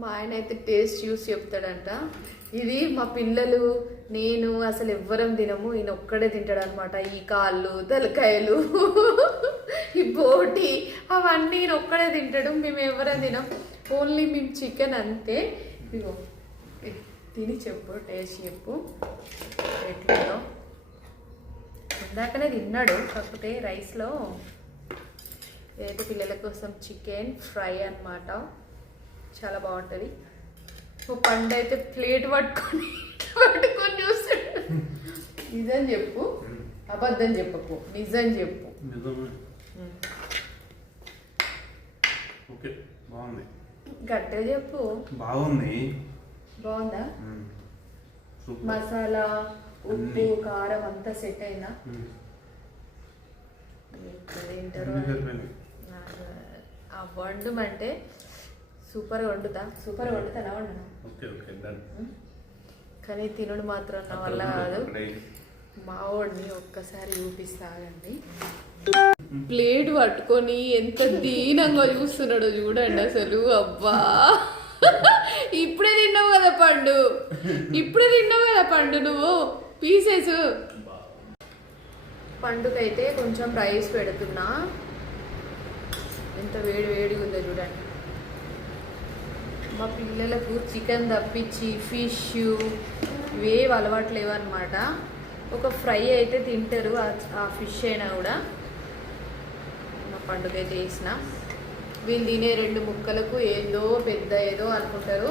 మా ఆయన అయితే టేస్ట్ చూసి చెప్తాడంట. ఇది మా పిల్లలు నేను అసలు ఎవ్వరం తినము, ఈయన ఒక్కడే తింటాడు అనమాట. ఈ కాళ్ళు తలకాయలు ఈ బోటి అవన్నీ ఈయన ఒక్కడే తింటాడు, మేము ఎవరం తినం. ఓన్లీ మేము చికెన్ అంతే. ఇగో తిని చెప్పు, టేస్ట్ చెప్పు ఎట్లా. ఇందాకనే తిన్నాడు, కాకపోతే రైస్లో ఏదైతే పిల్లల కోసం చికెన్ ఫ్రై అన్నమాట. చాలా బాగుంటుంది. ఓ పండు అయితే ప్లేట్ పట్టుకొని చూస్తాడు. నిజం చెప్పు, అబద్ధం చెప్పకు, నిజం చెప్పు. గట్టిగా చెప్పు. బాగుంది. బాగుందా? మసాలా, ఉప్పు, కారం అంతా సెట్ అయినా ఆ వండమంటే సూపర్గా వండుతా. సూపర్గా వండుతా, ఎలా వండును కానీ తినడు మాత్రం నా వల్ల కాదు. మావాడిని ఒక్కసారి చూపిస్తాగండి. ప్లేట్ పట్టుకొని ఎంత దీనంగా చూస్తున్నాడో చూడండి అసలు. అబ్బా, ఇప్పుడే తిన్నావు కదా పండు, ఇప్పుడే తిన్నావు కదా పండు నువ్వు. పీసెస్ పండుకైతే కొంచెం రైస్ పెడుతున్నా. ఎంత వేడి వేడిగా ఉందో చూడండి. మా పిల్లలకు చికెన్ తప్పించి ఫిష్ ఇవేవి అలవాటు లేవన్నమాట. ఒక ఫ్రై అయితే తింటారు, ఆ ఫిష్ అయినా కూడా. మా పండుగైతే వేసిన వీళ్ళు తినే 2 ముక్కలకు ఏందో పెద్ద ఏదో అనుకుంటారు.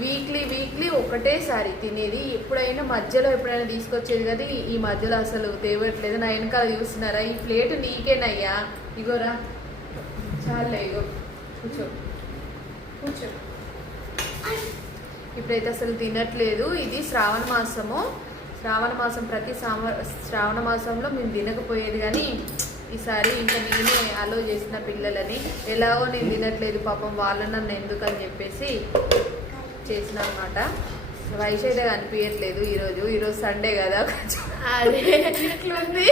వీక్లీ ఒకటేసారి తినేది. ఎప్పుడైనా మధ్యలో ఎప్పుడైనా తీసుకొచ్చేది కదా, ఈ మధ్యలో అసలు తేవట్లేదు. నా వెనకాల చూస్తున్నారా, ఈ ప్లేట్ నీకేనయ్యా, ఇగోరా చాలే, ఇగో కూర్చో కూర్చో. ఇప్పుడైతే అసలు తినట్లేదు. ఇది శ్రావణ మాసం ప్రతి శ్రావణ మాసంలో మేము తినకపోయేది, కానీ ఈసారి ఇంకా నేనే అలో చేసిన పిల్లలని. ఎలాగో నేను తినట్లేదు పాపం, వాళ్ళని నన్ను ఎందుకని చెప్పేసి చేసిన అనమాట. వయసు అయితే కనిపించట్లేదు ఈరోజు సండే కదా, కొంచెం అదే ఇట్లుంది,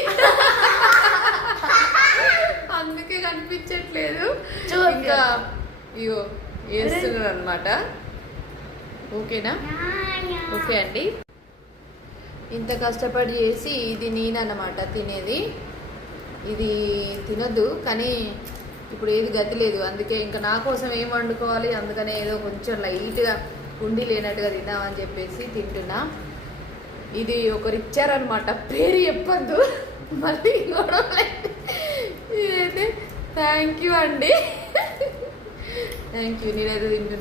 అందుకే కనిపించట్లేదు. ఇంకా ఇగో వేస్తున్నారు అనమాట. ఓకేనా? ఓకే అండి. ఇంత కష్టపడి చేసి ఇది నేనన్నమాట తినేది. ఇది తినద్దు కానీ ఇప్పుడు ఏది గతి లేదు, అందుకే ఇంకా నా కోసం ఏం వండుకోవాలి, అందుకనే ఏదో కొంచెం లైట్గా ఉండి లేనట్టుగా తిన్నామని చెప్పేసి తింటున్నా. ఇది ఒకరు ఇచ్చారనమాట, పేరు చెప్పద్దు మళ్ళీ ఇదైతే థ్యాంక్ యూ అండి. Thank you. నేనైతే తింటున్నా.